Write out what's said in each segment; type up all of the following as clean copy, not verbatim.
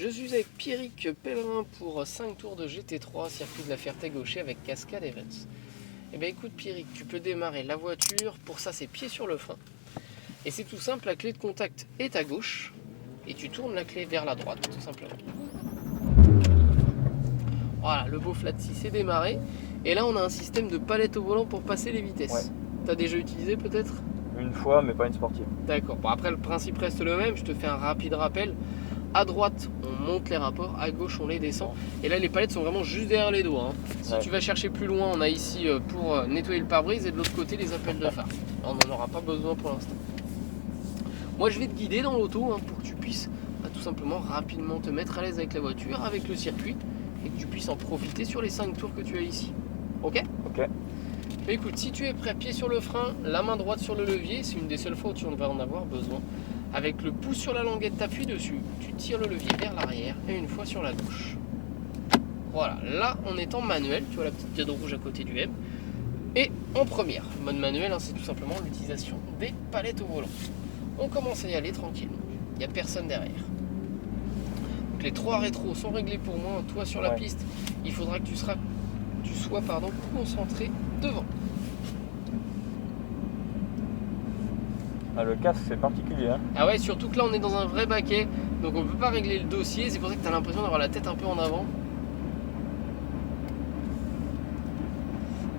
Je suis avec Pierrick Pellerin pour 5 tours de GT3, circuit de la Ferté-Gaucher avec Cascade Events. Eh bien écoute Pierrick, tu peux démarrer la voiture, pour ça c'est pied sur le frein. Et c'est tout simple, la clé de contact est à gauche et tu tournes la clé vers la droite tout simplement. Voilà, le beau flat 6 est démarré. Et là on a un système de palette au volant pour passer les vitesses. Ouais. T'as déjà utilisé peut-être? Une fois, mais pas une sportive. D'accord, bon, après le principe reste le même, je te fais un rapide rappel. À droite, on monte les rapports, à gauche, on les descend. Et là, les palettes sont vraiment juste derrière les doigts. Si tu vas chercher plus loin, on a ici pour nettoyer le pare-brise et de l'autre côté, les appels de phare. Là, on n'en aura pas besoin pour l'instant. Moi, je vais te guider dans l'auto pour que tu puisses tout simplement rapidement te mettre à l'aise avec la voiture, avec le circuit, et que tu puisses en profiter sur les 5 tours que tu as ici. Ok? Ok. Mais écoute, si tu es prêt, pied sur le frein, la main droite sur le levier, c'est une des seules fois où tu vas en avoir besoin. Avec le pouce sur la languette, tu appuies dessus, tu tires le levier vers l'arrière et une fois sur la gauche. Voilà, là on est en manuel, tu vois la petite diode rouge à côté du M. Et en première, mode manuel, c'est tout simplement l'utilisation des palettes au volant. On commence à y aller tranquillement, il n'y a personne derrière. Donc les 3 rétros sont réglés pour moi, toi sur la piste, il faudra que tu sois concentré devant. Ah, le casque c'est particulier. Hein. Ah ouais, surtout que là on est dans un vrai baquet, donc on peut pas régler le dossier, c'est pour ça que tu as l'impression d'avoir la tête un peu en avant.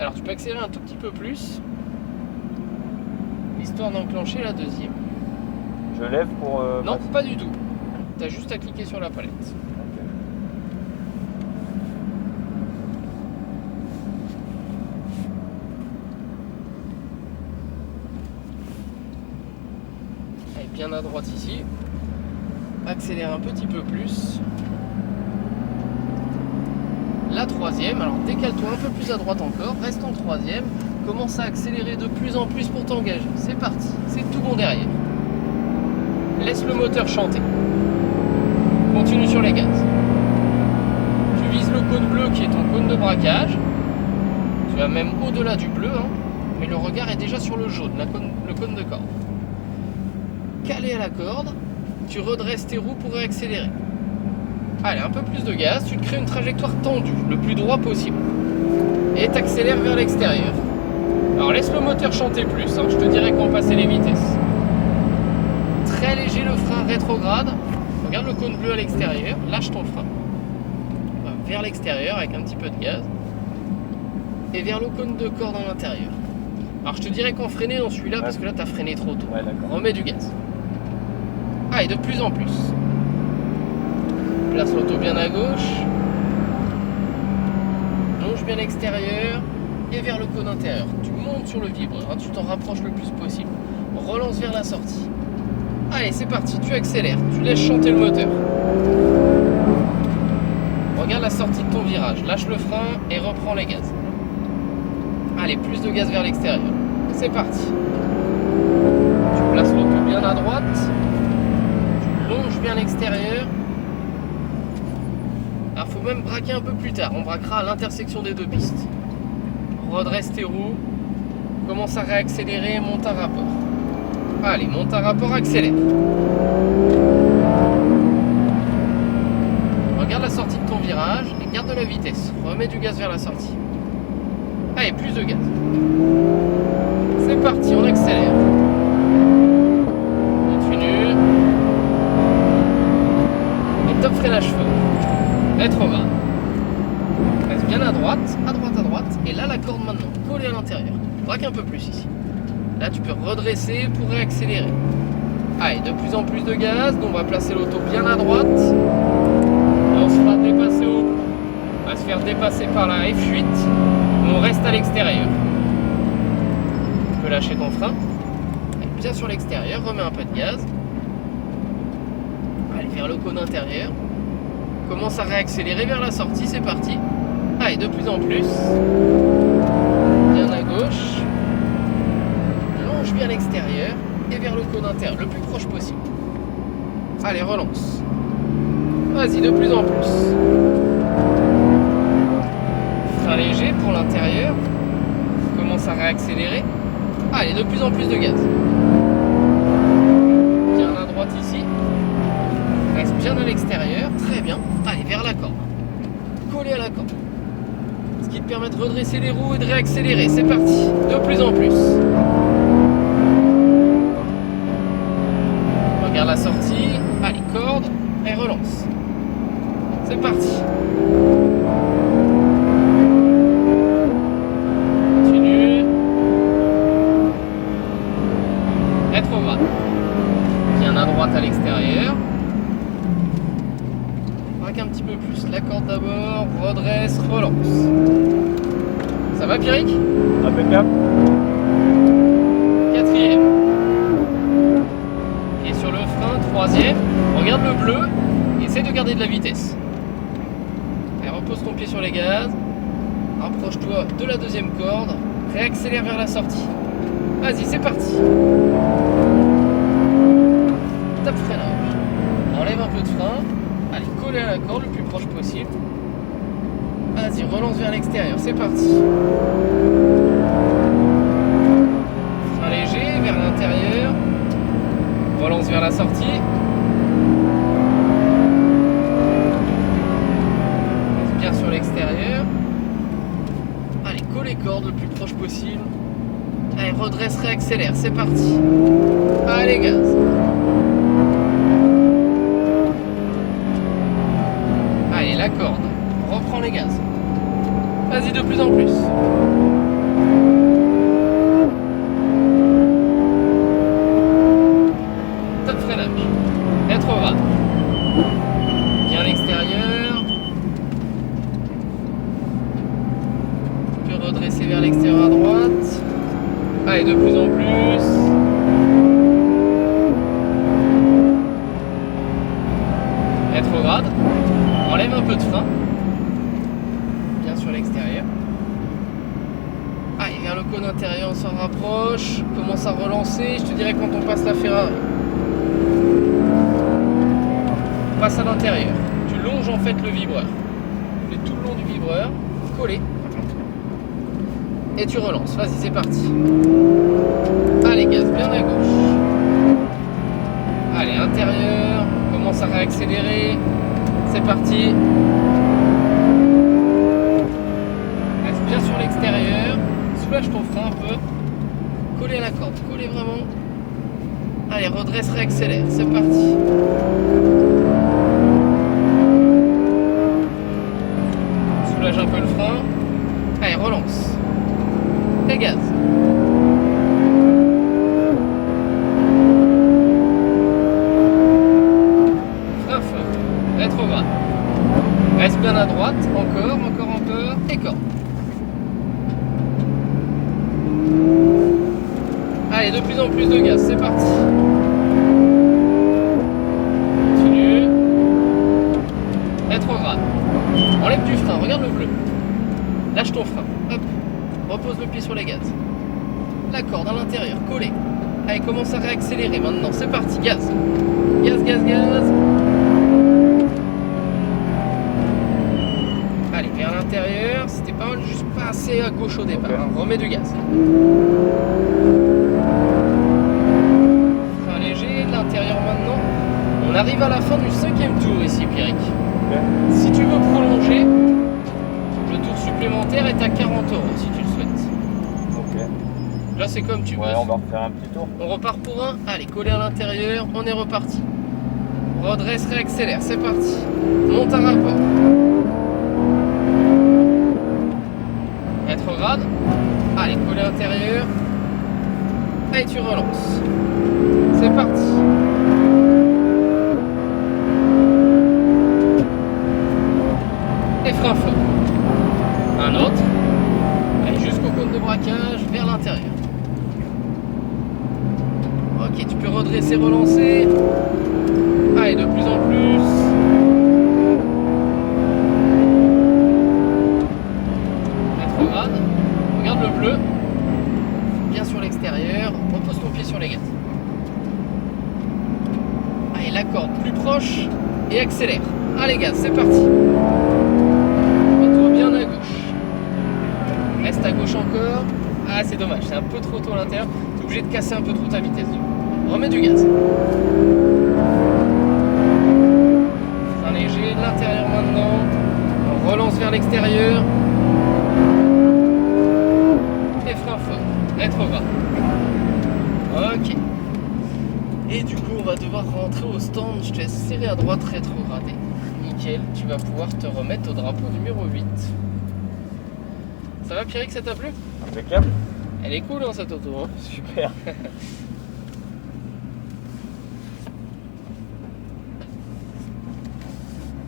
Alors tu peux accélérer un tout petit peu plus, histoire d'enclencher la deuxième. Je lève pour... non, pas du tout. Tu as juste à cliquer sur la palette. Okay. Elle est bien à droite ici. Accélère un petit peu plus. La troisième, alors décale-toi un peu plus à droite encore, reste en troisième, commence à accélérer de plus en plus pour t'engager. C'est parti, c'est tout bon derrière. Laisse le moteur chanter. Continue sur les gaz. Tu vises le cône bleu qui est ton cône de braquage. Tu vas même au-delà du bleu, mais le regard est déjà sur le jaune, le cône de corde. Calé à la corde, tu redresses tes roues pour réaccélérer. Allez, un peu plus de gaz, tu te crées une trajectoire tendue, le plus droit possible. Et tu accélères vers l'extérieur. Alors laisse le moteur chanter plus, je te dirai quand passer les vitesses. Très léger le frein rétrograde. Regarde le cône bleu à l'extérieur, lâche ton frein. Vers l'extérieur avec un petit peu de gaz. Et vers le cône de corde à l'intérieur. Alors je te dirais qu'en freiner dans celui-là, parce que là tu as freiné trop tôt. Remets du gaz. Et de plus en plus. Place l'auto bien à gauche. Longe bien l'extérieur. Et vers le cône intérieur. Tu montes sur le vibreur, tu t'en rapproches le plus possible. Relance vers la sortie. Allez, c'est parti, tu accélères, tu laisses chanter le moteur. Regarde la sortie de ton virage, lâche le frein et reprends les gaz. Allez, plus de gaz vers l'extérieur. C'est parti. Tu places l'auto bien à droite. Tu longes bien l'extérieur. Alors, faut même braquer un peu plus tard. On braquera à l'intersection des deux pistes. Redresse tes roues. Commence à réaccélérer, monte à rapport. Allez, monte à rapport, accélère. Regarde la sortie de ton virage et garde de la vitesse. Remets du gaz vers la sortie. Allez, plus de gaz. C'est parti, on accélère. Continue. Et top freinage feu. Rétrograde. Reste bien à droite, à droite, à droite. Et là, la corde maintenant, collée à l'intérieur. Braque un peu plus ici. Là, tu peux redresser pour réaccélérer. Allez, de plus en plus de gaz. Donc, on va placer l'auto bien à droite. Et on se fera dépasser au bout. On va se faire dépasser par la F8. On reste à l'extérieur. Tu peux lâcher ton frein. Allez, bien sur l'extérieur. Remets un peu de gaz. Allez, vers le cône intérieur. Commence à réaccélérer vers la sortie. C'est parti. Allez, de plus en plus. Bien à gauche. Bien à l'extérieur et vers le cône intérieur, le plus proche possible. Allez, relance. Vas-y, de plus en plus. Frein léger pour l'intérieur. Commence à réaccélérer. Allez, de plus en plus de gaz. Bien à droite ici. Reste bien à l'extérieur, très bien. Allez, vers la corde. Collé à la corde. Ce qui te permet de redresser les roues et de réaccélérer. C'est parti, de plus en plus. Regarde la sortie. Allez, corde et relance. C'est parti. Continue. Rétrograde. Bien à droite à l'extérieur. Braque un petit peu plus la corde d'abord. Redresse, relance. Ça va, Pierrick? Impeccable. Quatrième. Et sur le frein, troisième. Regarde le bleu. Essaye de garder de la vitesse. Et repose ton pied sur les gaz. Rapproche-toi de la deuxième corde. Réaccélère vers la sortie. Vas-y, c'est parti. Top freinage. Enlève un peu de frein. Allez, coller à la corde le plus proche possible. Vas-y, relance vers l'extérieur. C'est parti. Frein léger vers l'intérieur. Relance vers la sortie. Bien sur l'extérieur. Allez, colle les cordes le plus proche possible. Allez, redresse, réaccélère. C'est parti. Allez, gaz. Allez, la corde. Reprends les gaz. Vas-y, de plus en plus. Top freinage. Rétrograde. Bien à l'extérieur. Tu peux redresser vers l'extérieur à droite. Allez, de plus en plus. Rétrograde. Enlève un peu de frein. Bien sur l'extérieur. Allez, vers le cône intérieur, on s'en rapproche. Commence à relancer. Je te dirais quand on passe la Ferrari. On passe à l'intérieur. Tu longes en fait le vibreur. Tu fais tout le long du vibreur. Collé. Et tu relances. Vas-y, c'est parti. Allez, gaz, bien à gauche. Allez, intérieur. Commence à réaccélérer. C'est parti. Reste bien sur l'extérieur. Soulage ton frein un peu. Collez à la corde. Collez vraiment. Allez, redresse, réaccélère. C'est parti. Soulage un peu le frein. Allez, relance. Et gaz. Frein feu. Rétrograde. Reste bien à droite. Encore. Et corde. Allez, de plus en plus de gaz. C'est parti. Continue. Rétrograde. Enlève du frein. Regarde le bleu. Lâche ton frein. Hop. Repose le pied sur les gaz. La corde à l'intérieur, collée. Allez, commence à réaccélérer maintenant. C'est parti, gaz. Gaz, gaz, gaz. Allez, vers l'intérieur. C'était pas mal, juste pas assez à gauche au départ. Hein. Remets du gaz. Frein léger, l'intérieur maintenant. On arrive à la fin du 5e tour ici, Pierrick. Okay. Si tu veux prolonger, le tour supplémentaire est à 40 € si tu le souhaites. Ok. Là, c'est comme tu veux. Ouais, on va refaire un petit tour. On repart pour un. Allez, collé à l'intérieur, on est reparti. Redresse, réaccélère, c'est parti. Monte un rapport. Rétrograde. Allez, collé à l'intérieur. Allez, tu relances. C'est parti. Et frein feu. Un autre. Allez, jusqu'au cône de braquage, vers l'intérieur. Ok, tu peux redresser, relancer. Allez, de plus en plus. Rétrograde. Regarde le bleu. Bien sur l'extérieur. Repose ton pied sur les gaz. Allez, la corde plus proche et accélère. Allez, gaz, c'est parti. Mets-toi bien à gauche. Reste à gauche encore. Ah, c'est dommage, c'est un peu trop tôt à l'intérieur. Tu es obligé de casser un peu trop ta vitesse. Remets du gaz. l'extérieur. Et frein fort, rétrograde. Ok. Et du coup, on va devoir rentrer au stand. Je te laisse serrer à droite, rétrograder. Nickel, tu vas pouvoir te remettre au drapeau numéro 8. Ça va Pierrick, ça t'a plu? Impeccable. Elle est cool hein, cette auto. Hein. Super.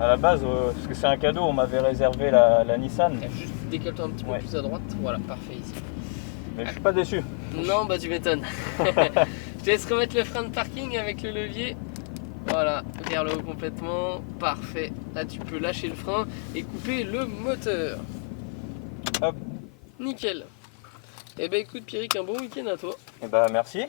À la base, parce que c'est un cadeau, on m'avait réservé la Nissan. Juste décale-toi un petit peu plus à droite. Voilà, parfait ici. Mais je suis pas déçu. Non, bah tu m'étonnes. Je te laisse remettre le frein de parking avec le levier. Voilà, vers le haut complètement. Parfait. Là, tu peux lâcher le frein et couper le moteur. Hop. Nickel. Eh ben écoute Pierrick, un bon week-end à toi. Et bah merci.